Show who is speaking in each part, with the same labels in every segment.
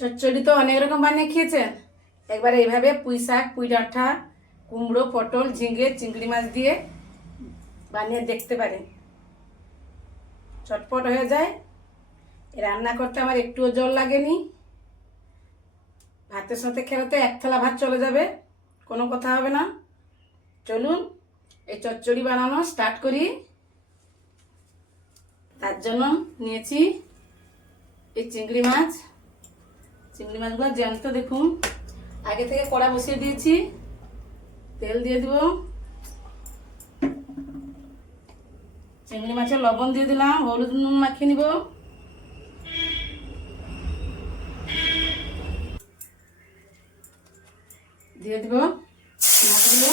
Speaker 1: চচ্চড়ি তো অনেক রকম বানিয়ে খেয়েছেন। একবার এইভাবে পুঁই শাক, পুঁই ডাঁটা কুমড়ো, পটল, ঝিঙে, চিংড়ি মাছ দিয়ে বানিয়ে দেখতে পারেন। চটপট হয়ে যায়। রান্না করতে আমার একটুও জল লাগেনি। ভাতের সাথে খেলাতে এক থালা ভাত চলে যাবে, কোনো কথা হবে না। চলুন, এই চচ্চড়ি বানানো স্টার্ট করি। তার জন্য নিয়েছি এই চিংড়ি মাছ। চিংড়ি মাছগুলো জ্যান্ত দেখুন। আগে থেকে কড়া বসিয়ে দিয়েছি। তেল দিয়ে দিব। চিংড়ি মাছের লবণ দিয়ে দিলাম। হলুদ নুন মাখিয়ে নিব। দিয়ে দিব মাছগুলো।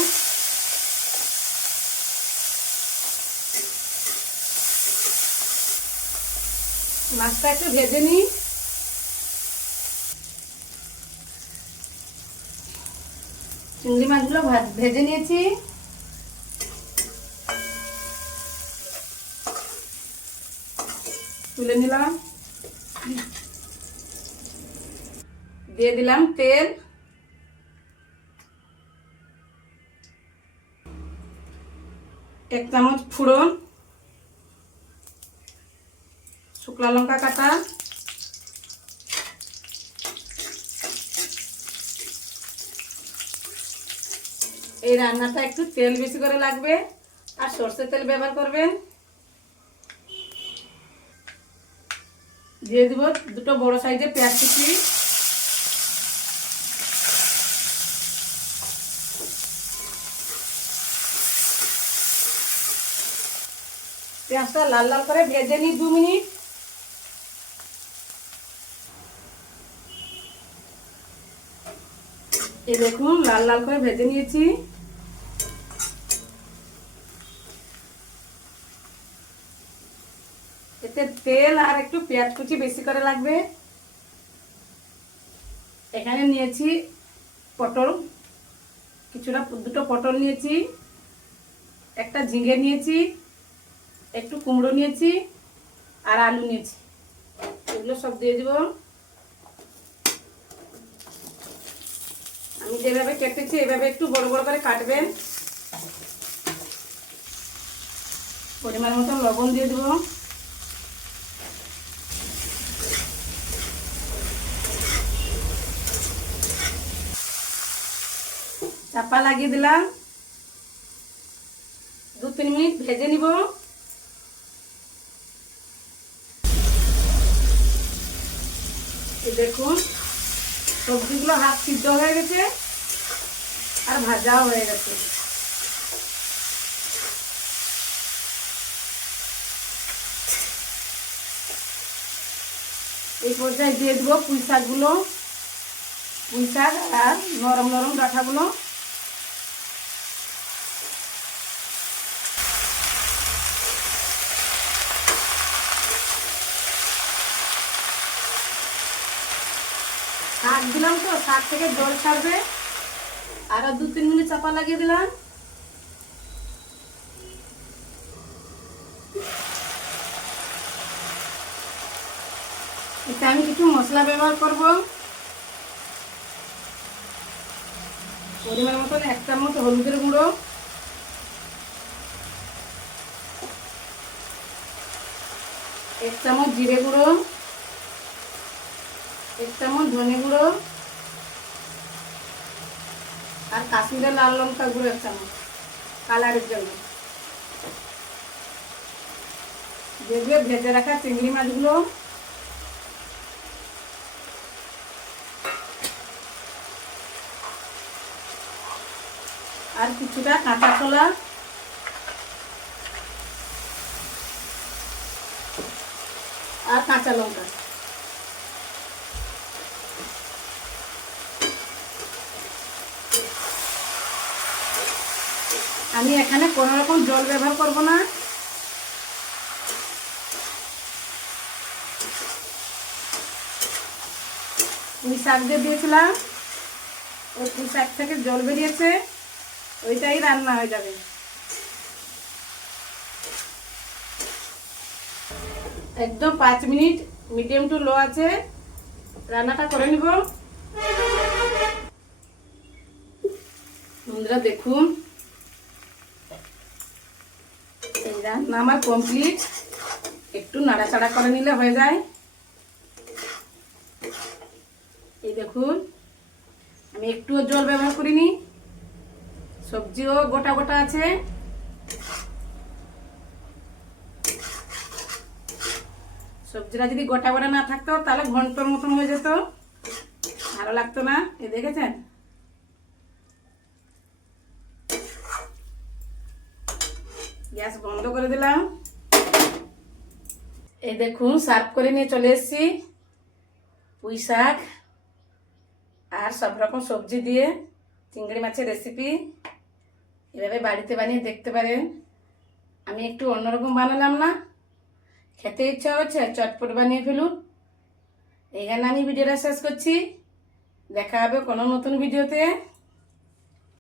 Speaker 1: মাছটা একটু ভেজে নিই। চিংড়ি মাছগুলো ভাজ- নিয়েছি। তুলে নিলাম। দিয়ে দিলাম তেল। এক চামচ ফুড়ন। শুকলা লঙ্কা কাটা। এই রান্নাটা একটু তেল বেশি করে লাগবে। আর সর্ষের তেল ব্যবহার করবেন। দিয়ে দিব দুটো বড় সাইজের পেঁয়াজ কুচি। পেঁয়াজটা লাল লাল করে ভেজে নিই দু মিনিট। এই দেখুন, লাল লাল করে ভেজে নিয়েছি। এতে তেল আর একটু পেঁয়াজ কুচি বেশি করে লাগবে। এখানে নিয়েছি পটল, কিছুটা দুটো পটল নিয়েছি, একটা ঝিঙে নিয়েছি, একটু কুমড়ো নিয়েছি আর আলু নিয়েছি। এগুলো সব দিয়ে দিব। আমি যেভাবে কেটেছি, এভাবে একটু বড় বড় করে কাটবেন। পরিমাণ মতো লবণ দিয়ে দেবো। চাপা লাগিয়ে দিলাম দু, তিন মিনিট ভেজে নিব। দেখুন, সবজিগুলো হাফ সিদ্ধ হয়ে গেছে আর ভাজাও হয়ে গেছে। এই পর্যায়ে দিয়ে দেবো পুঁই শাকগুলো পুঁই শাক আর নরম নরম ডাঁটাগুলো। শাক দিলাম তো শাক থেকে জল ছাড়বে। আরও দু তিন মিনিট চাপা লাগিয়ে দিলাম। এতে আমি কিছু মশলা ব্যবহার করব। পরিমাণ মতন এক চামচ হলুদের গুঁড়ো। এক চামচ জিরে গুঁড়ো। এক চামচ ধনে গুঁড়ো আর কাশ্মীরের লাল লঙ্কা গুঁড়ো এক চামচ, কালারের জন্য। যেগুলো ভেজে রাখা চিংড়ি মাছগুলো। আর কিছুটা কাঁচা কলা আর কাঁচা লঙ্কা। আমি এখানে কোনো রকম জল ব্যবহার করব না। পুঁই শাক দিয়ে দিয়েছিলাম। ওই শাক থেকে জল বেরিয়েছে। ওইটাই রান্না হয়ে যাবে। একদম পাঁচ মিনিট মিডিয়াম টু লো আছে। রান্নাটা করে নিব। বন্ধুরা, দেখুন এই রান্না আমার কমপ্লিট একটু নাড়াচাড়া করে নিলে হয়ে যায়। এই দেখুন, আমি একটুও জল ব্যবহার করিনি। সবজিও গোটা গোটা আছে। সবজিটা যদি গোটা গোটা না থাকতো, তাহলে ঘন্টর মতন হয়ে যেত। ভালো লাগতো না। এ দেখেছেন? গ্যাস বন্ধ করে দিলাম। এই দেখুন, সার্ভ করে নিয়ে চলে এসেছি। পুঁই শাক আর সব রকম সবজি দিয়ে চিংড়ি মাছের রেসিপি এভাবে বাড়িতে বানিয়ে দেখতে পারেন। আমি একটু অন্যরকম বানালাম না। খেতে ইচ্ছা হচ্ছে, চটপট বানিয়ে ফেলুন। এইখানে আমি ভিডিওটা শেষ করছি। দেখা হবে কোনো নতুন ভিডিওতে।